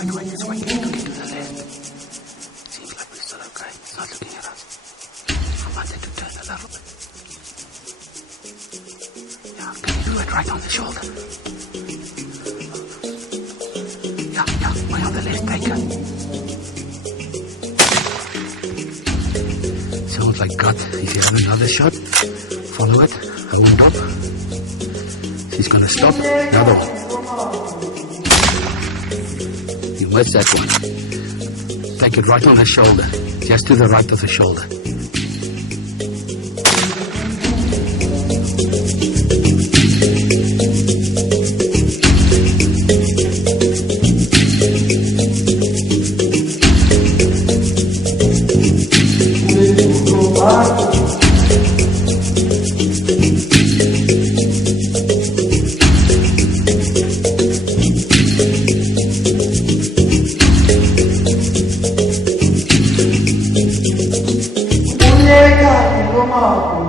Wait, it's looking to the left. Seems like we're still okay. It's not looking at us. I want it to turn a little bit. Yeah, can you do it right on the shoulder? Yeah, way on the left, Baker. Sounds like gut. If you have another shot, follow it, hold up. She's gonna stop. Another one. You missed that one. Take it right on the shoulder, just to the right of the shoulder. Come on.